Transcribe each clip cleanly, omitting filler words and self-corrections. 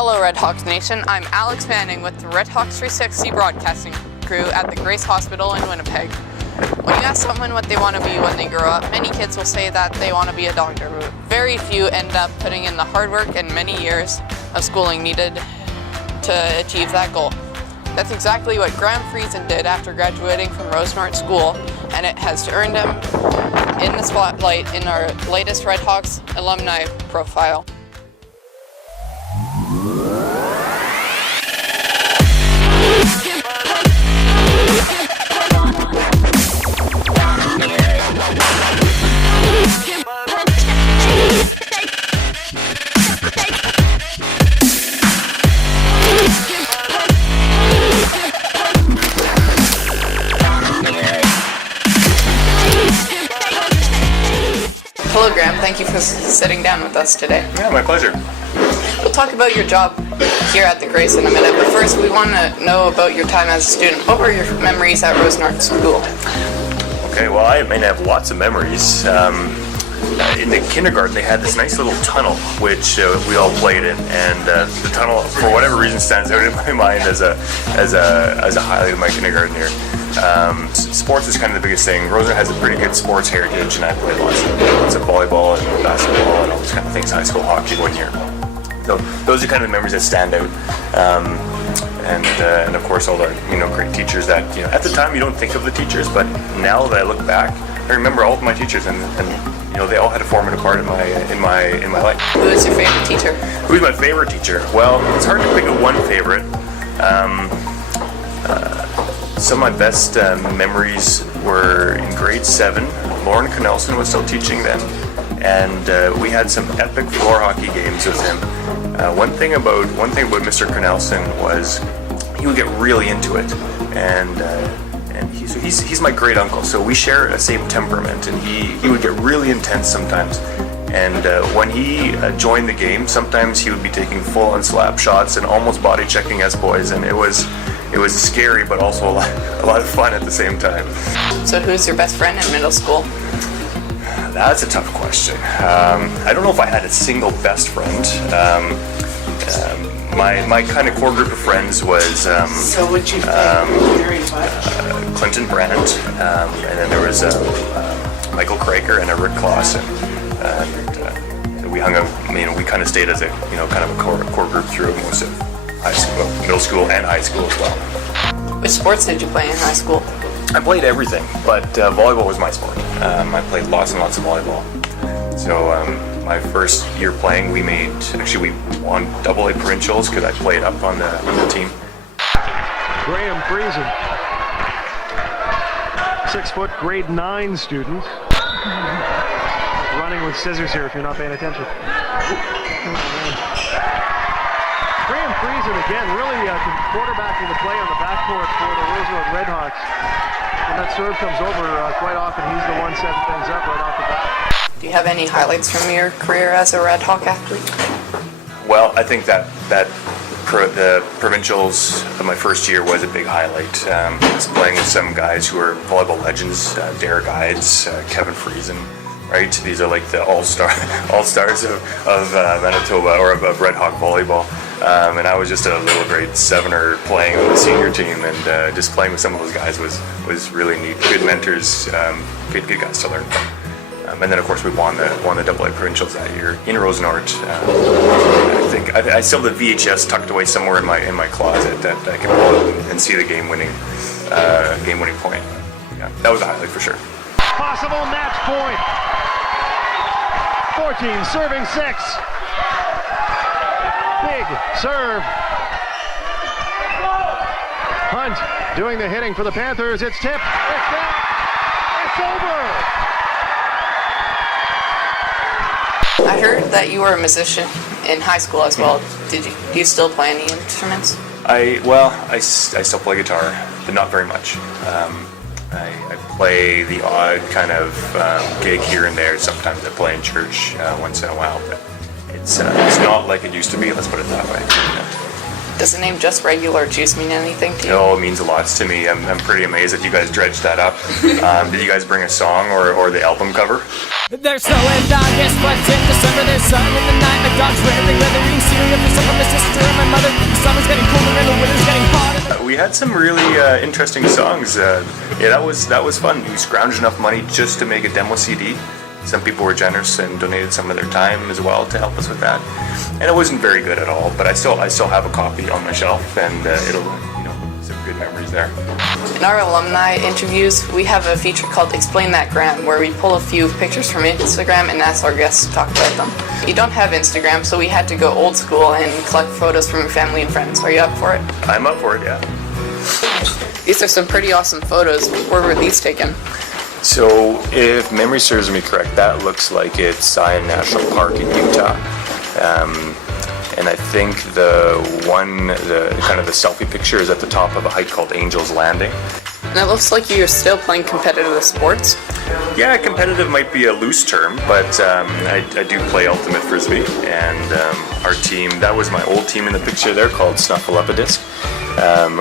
Hello RedHawk Nation, I'm Alex Manning with the RedHawk 360 broadcasting crew at the Grace Hospital in Winnipeg. When you ask someone what they want to be when they grow up, many kids will say that they want to be a doctor, but very few end up putting in the hard work and many years of schooling needed to achieve that goal. That's exactly what Friesen did after graduating from Rosemont School, and it has earned him in the spotlight in our latest RedHawks alumni profile. Hello Graham, thank you for sitting down with us today. Yeah, my pleasure. We'll talk about your job here at the Grace in a minute, but first we want to know about your time as a student. What were your memories at Rosemont School? Okay, well I mean I have lots of memories. In the kindergarten they had this nice little tunnel which we all played in, and the tunnel for whatever reason stands out in my mind as a highlight of my kindergarten year. Sports is kind of the biggest thing. Rosemont has a pretty good sports heritage, and I played lots of volleyball and basketball and all those kind of things. High school hockey 1 year. So those are kind of the memories that stand out. And of course all the great teachers that at the time you don't think of the teachers, but now that I look back, I remember all of my teachers, and they all had a formative part in my life. Who is your favorite teacher? Who's my favorite teacher? Well, it's hard to pick a one favorite. Some of my best memories were in grade 7. Lauren Cornelson was still teaching then, and we had some epic floor hockey games with him. One thing about Mr. Cornelson was he would get really into it, and he's my great uncle, so we share a same temperament, and he would get really intense sometimes. And when he joined the game, sometimes he would be taking full-on slap shots and almost body checking us boys, and it was scary, but also a lot of fun at the same time. So who's your best friend in middle school? That's a tough question. I don't know if I had a single best friend. My kind of core group of friends was Clinton Brandt, and then there was Michael Kraker and Rick Clausen. And we hung out. We kind of stayed as a kind of a core group through most of high school, middle school, and high school as well. Which sports did you play in high school? I played everything, but volleyball was my sport. I played lots and lots of volleyball. So my first year playing, we won AA provincials because I played up on the team. Graham Friesen, 6-foot grade 9 student. Running with scissors here if you're not paying attention. Graham Friesen again, really quarterbacking the play on the backcourt for the Rosemont RedHawks. When that serve comes over, quite often he's the one setting things up right off the bat. Do you have any highlights from your career as a RedHawk athlete? Well, I think that the provincials of my first year was a big highlight. I was playing with some guys who are volleyball legends, Derek Ides, Kevin Friesen. Right, these are like the all-stars of Manitoba, or of RedHawk volleyball. And I was just a little grade 7er playing on the senior team, and just playing with some of those guys was really neat. Good mentors, good guys to learn from. And then of course we won the AA provincials that year in Rosemont. I still have the VHS tucked away somewhere in my closet that I can pull out and see the game-winning point. Yeah, that was a highlight for sure. Possible match point. 14 serving 6. Big serve. Hunt doing the hitting for the Panthers. It's tipped. It's down. It's over. I heard that you were a musician in high school as well. Do you still play any instruments? I still play guitar, but not very much. I play the odd kind of gig here and there. Sometimes I play in church once in a while, but it's not like it used to be, let's put it that way. Does the name Just Regular Juice mean anything to you? No, it means a lot to me. I'm pretty amazed that you guys dredged that up. Did you guys bring a song or the album cover? There's snow in August, but in December there's sun in the night. My dog's wearing leathering cereal for some of my sister. my mother. The summer's getting colder and the winter's getting hotter. We had some really interesting songs. Yeah, that was fun. We scrounged enough money just to make a demo CD. Some people were generous and donated some of their time as well to help us with that. And it wasn't very good at all, but I still have a copy on my shelf, and it'll, some good memories there. In our alumni interviews, we have a feature called Explain That Gram, where we pull a few pictures from Instagram and ask our guests to talk about them. You don't have Instagram, so we had to go old school and collect photos from your family and friends. Are you up for it? I'm up for it, yeah. These are some pretty awesome photos. Where were these taken? So, if memory serves me correct, that looks like it's Zion National Park in Utah. And I think the selfie picture is at the top of a hike called Angel's Landing. And it looks like you're still playing competitive sports. Yeah, competitive might be a loose term, but I do play ultimate frisbee, and our team, that was my old team in the picture there, called Snuffleupadisc.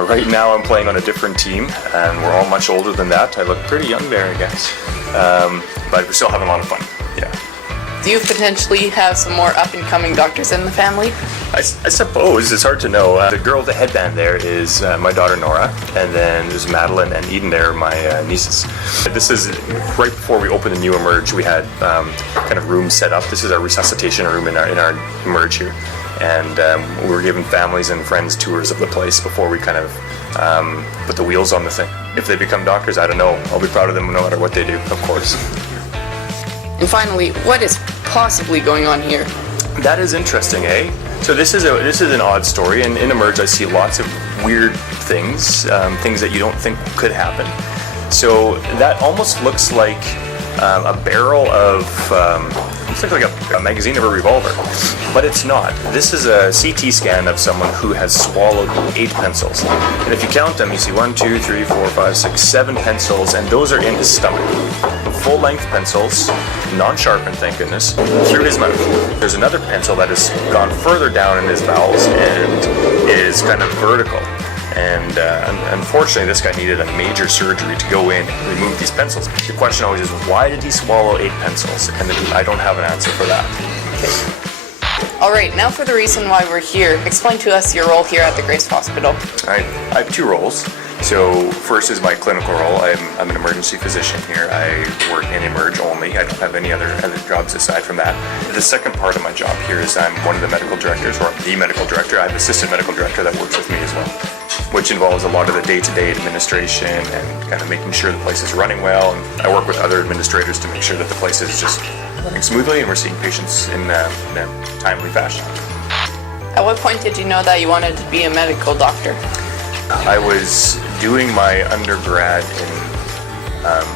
Right now I'm playing on a different team, and we're all much older than that. I look pretty young there, I guess. But we're still having a lot of fun, yeah. Do you potentially have some more up-and-coming doctors in the family? I suppose. It's hard to know. The girl with the headband there is my daughter Nora, and then there's Madeline and Eden there, my nieces. This is right before we opened the new Emerge. We had kind of rooms set up. This is our resuscitation room in our Emerge here. And we were giving families and friends tours of the place before we kind of put the wheels on the thing. If they become doctors, I don't know. I'll be proud of them no matter what they do, of course. And finally, what is possibly going on here? That is interesting, eh? So this is an odd story, and in Emerge I see lots of weird things, things that you don't think could happen. So that almost looks like a barrel of, looks like a magazine of a revolver, but it's not. This is a CT scan of someone who has swallowed 8 pencils. And if you count them, you see 1, 2, 3, 4, 5, 6, 7 pencils, and those are in his stomach. Full-length pencils, non-sharpened, thank goodness, through his mouth. There's another pencil that has gone further down in his bowels and is kind of vertical. And unfortunately, this guy needed a major surgery to go in and remove these pencils. The question always is, why did he swallow 8 pencils? And I don't have an answer for that. All right, now for the reason why we're here. Explain to us your role here at the Grace Hospital. I have 2 roles. So first is my clinical role. I'm an emergency physician here. I work in Emerge only. I don't have any other jobs aside from that. The second part of my job here is I'm one of the medical directors, or the medical director. I have an assistant medical director that works with me as well, which involves a lot of the day-to-day administration and kind of making sure the place is running well. And I work with other administrators to make sure that the place is just running smoothly and we're seeing patients in a timely fashion. At what point did you know that you wanted to be a medical doctor? I was doing my undergrad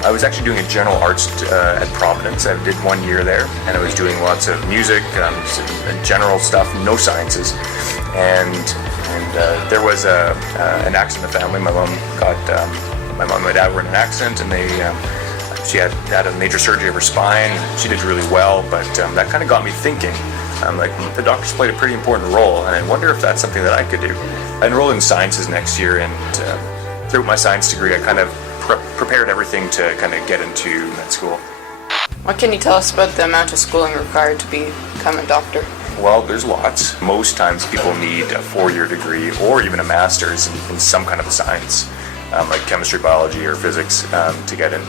I was actually doing a general arts at Providence. I did 1 year there, and I was doing lots of music, general stuff, no sciences. And there was an accident in the family. My mom and my dad were in an accident, and she had a major surgery of her spine. She did really well, but that kind of got me thinking. Like, the doctors played a pretty important role, and I wonder if that's something that I could do. I enrolled in sciences next year, and throughout my science degree, I kind of prepared everything to kind of get into med school. What can you tell us about the amount of schooling required to become a doctor? Well, there's lots. Most times people need a 4-year degree or even a master's in some kind of a science, like chemistry, biology, or physics, to get in.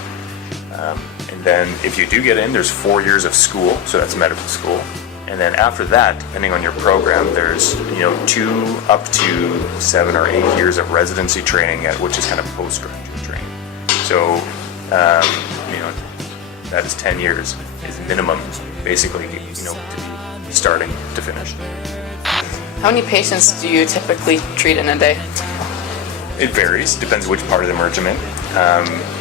And then if you do get in, there's 4 years of school, so that's medical school. And then after that, depending on your program, there's 2 up to 7 or 8 years of residency training, which is kind of postgraduate training. So, that is 10 years is minimum, basically, to be starting to finish. How many patients do you typically treat in a day? It varies. Depends which part of the Emerge I'm in.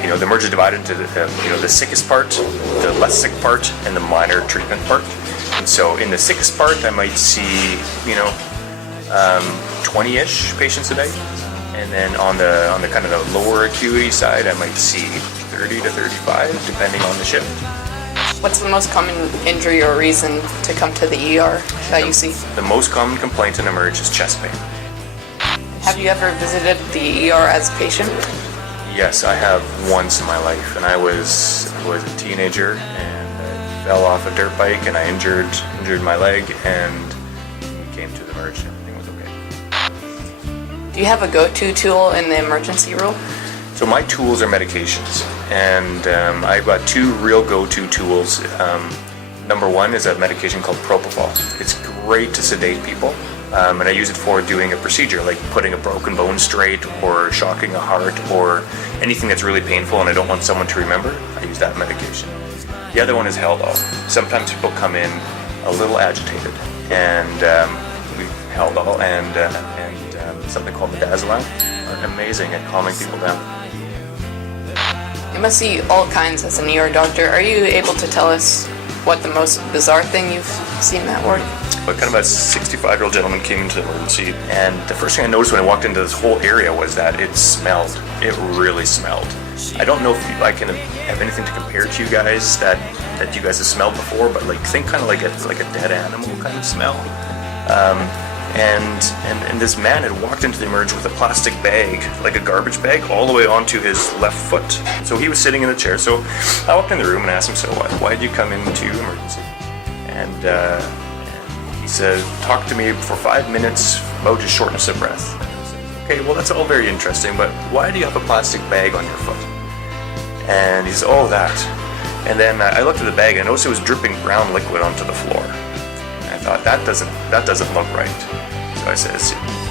The Emerge is divided into the sickest part, the less sick part, and the minor treatment part. And so in the sickest part, I might see 20-ish patients a day, and then on the kind of the lower acuity side, I might see 30 to 35, depending on the shift. What's the most common injury or reason to come to the ER that you see? The most common complaint in Emerge is chest pain. Have you ever visited the ER as a patient? Yes, I have once in my life, and I was a teenager, and I fell off a dirt bike, and I injured my leg, and came to the Emerge, and everything was okay. Do you have a go-to tool in the emergency room? So my tools are medications, and I've got two real go-to tools. Number one is a medication called propofol. It's great to sedate people, and I use it for doing a procedure like putting a broken bone straight or shocking a heart or anything that's really painful and I don't want someone to remember. I use that medication. The other one is Haldol. Sometimes people come in a little agitated, and we Haldol and something called midazolam are amazing at calming people down. You must see all kinds as an ER doctor. Are you able to tell us what the most bizarre thing you've seen at work? But kind of a 65-year-old gentleman came into the emergency, and the first thing I noticed when I walked into this whole area was that it smelled. It really smelled. I don't know if I can have anything to compare to you guys that you guys have smelled before, but like think kind of like a dead animal kind of smell. And this man had walked into the emergency with a plastic bag, like a garbage bag, all the way onto his left foot. So he was sitting in the chair. So I walked in the room and asked him, so why did you come into emergency? And he said, talk to me for 5 minutes about his shortness of breath. I said, okay, well that's all very interesting, but why do you have a plastic bag on your foot? And he said, oh, that. And then I looked at the bag and I noticed it was dripping brown liquid onto the floor. And I thought, that doesn't look right. So I said,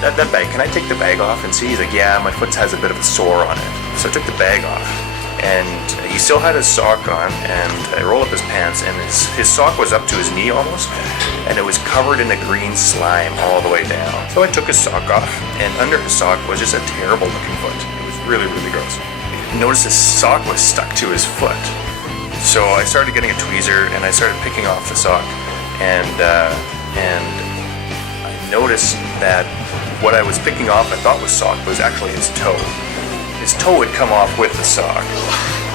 that bag, can I take the bag off and see? He's like, yeah, my foot has a bit of a sore on it. So I took the bag off, and he still had his sock on, and I rolled up his pants, and his sock was up to his knee almost, and it was covered in a green slime all the way down. So I took his sock off, and under his sock was just a terrible looking foot. It was really, really gross. I noticed his sock was stuck to his foot. So I started getting a tweezer, and I started picking off the sock, and I noticed that what I was picking off I thought was sock was actually his toe. His toe would come off with the sock.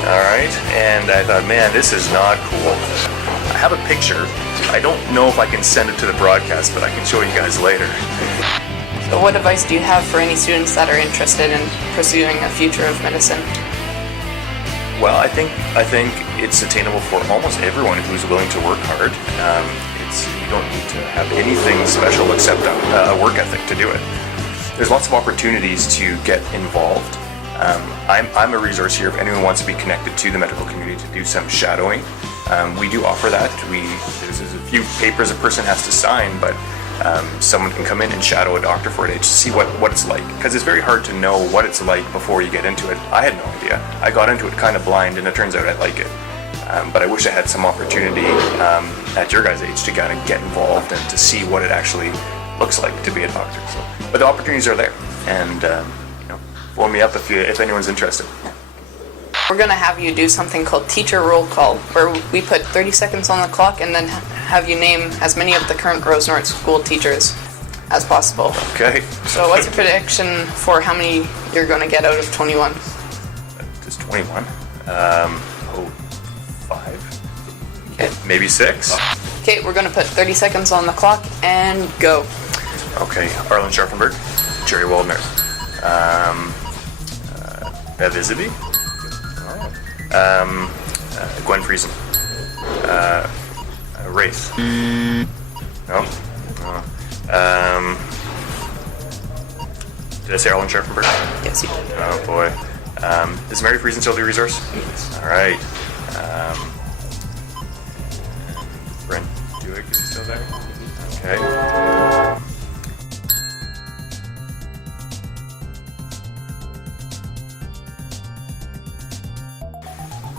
Alright? And I thought, man, this is not cool. I have a picture. I don't know if I can send it to the broadcast, but I can show you guys later. So what advice do you have for any students that are interested in pursuing a future of medicine? Well, I think it's attainable for almost everyone who's willing to work hard. You don't need to have anything special except a work ethic to do it. There's lots of opportunities to get involved. I'm a resource here if anyone wants to be connected to the medical community to do some shadowing. We do offer that. There's a few papers a person has to sign, but someone can come in and shadow a doctor for a day to see what it's like. Because it's very hard to know what it's like before you get into it. I had no idea. I got into it kind of blind, and it turns out I like it. But I wish I had some opportunity at your guys' age to kind of get involved and to see what it actually looks like to be a doctor. So, but the opportunities are there, and phone me up if anyone's interested. We're going to have you do something called teacher roll call, where we put 30 seconds on the clock and then have you name as many of the current Rose North school teachers as possible. Okay. So what's your prediction for how many you're going to get out of 21? Just 21? 5? Okay. Maybe 6? Okay, we're going to put 30 seconds on the clock and go. Okay, Arlen Scharfenberg, Jerry Waldner, Bev Isaby, Gwen Friesen, Wraith. No? Did I say Arlen Scharfenberg? Yes, you did. Oh boy. Is Mary Friesen still the resource? Yes. Alright. Brent Dewick, is he still there? Okay.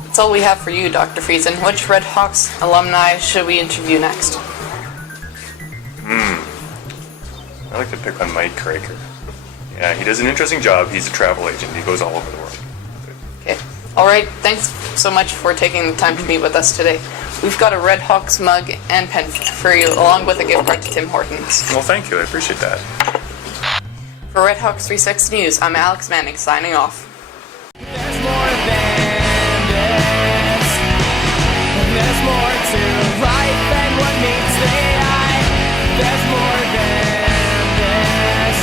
That's all we have for you, Dr. Friesen. Which RedHawks alumni should we interview next? I like to pick on Mike Kraker. Yeah, he does an interesting job. He's a travel agent. He goes all over the world. Okay. All right. Thanks so much for taking the time to meet with us today. We've got a RedHawks mug and pen for you, along with a gift card to Tim Hortons. Well, thank you. I appreciate that. For RedHawks 360 News, I'm Alex Manning, signing off. There's more than this. There's more to life than what meets the eye. There's more than this.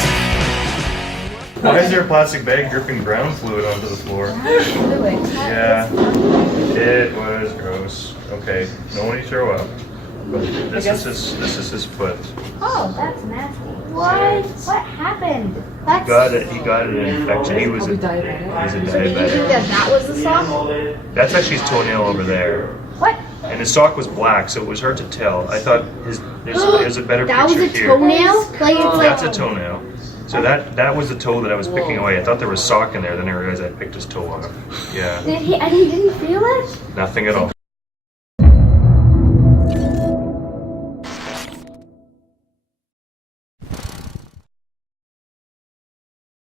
Why is there a plastic bag dripping brown fluid onto the floor? Yeah, it was gross. Okay, no one throw up. But this is his foot. Oh, that's nasty. What? What happened? happened? That's... He got an infection. He was a diabetic. So did you think that was the sock? That's actually his toenail over there. What? And his sock was black, so it was hard to tell. I thought there's a better that picture was a here. toenail? Like, it's That's a toenail. So that was the toe that I was picking away. I thought there was sock in there, then I realized I picked his toe off. Yeah. And he didn't feel it? Nothing at all.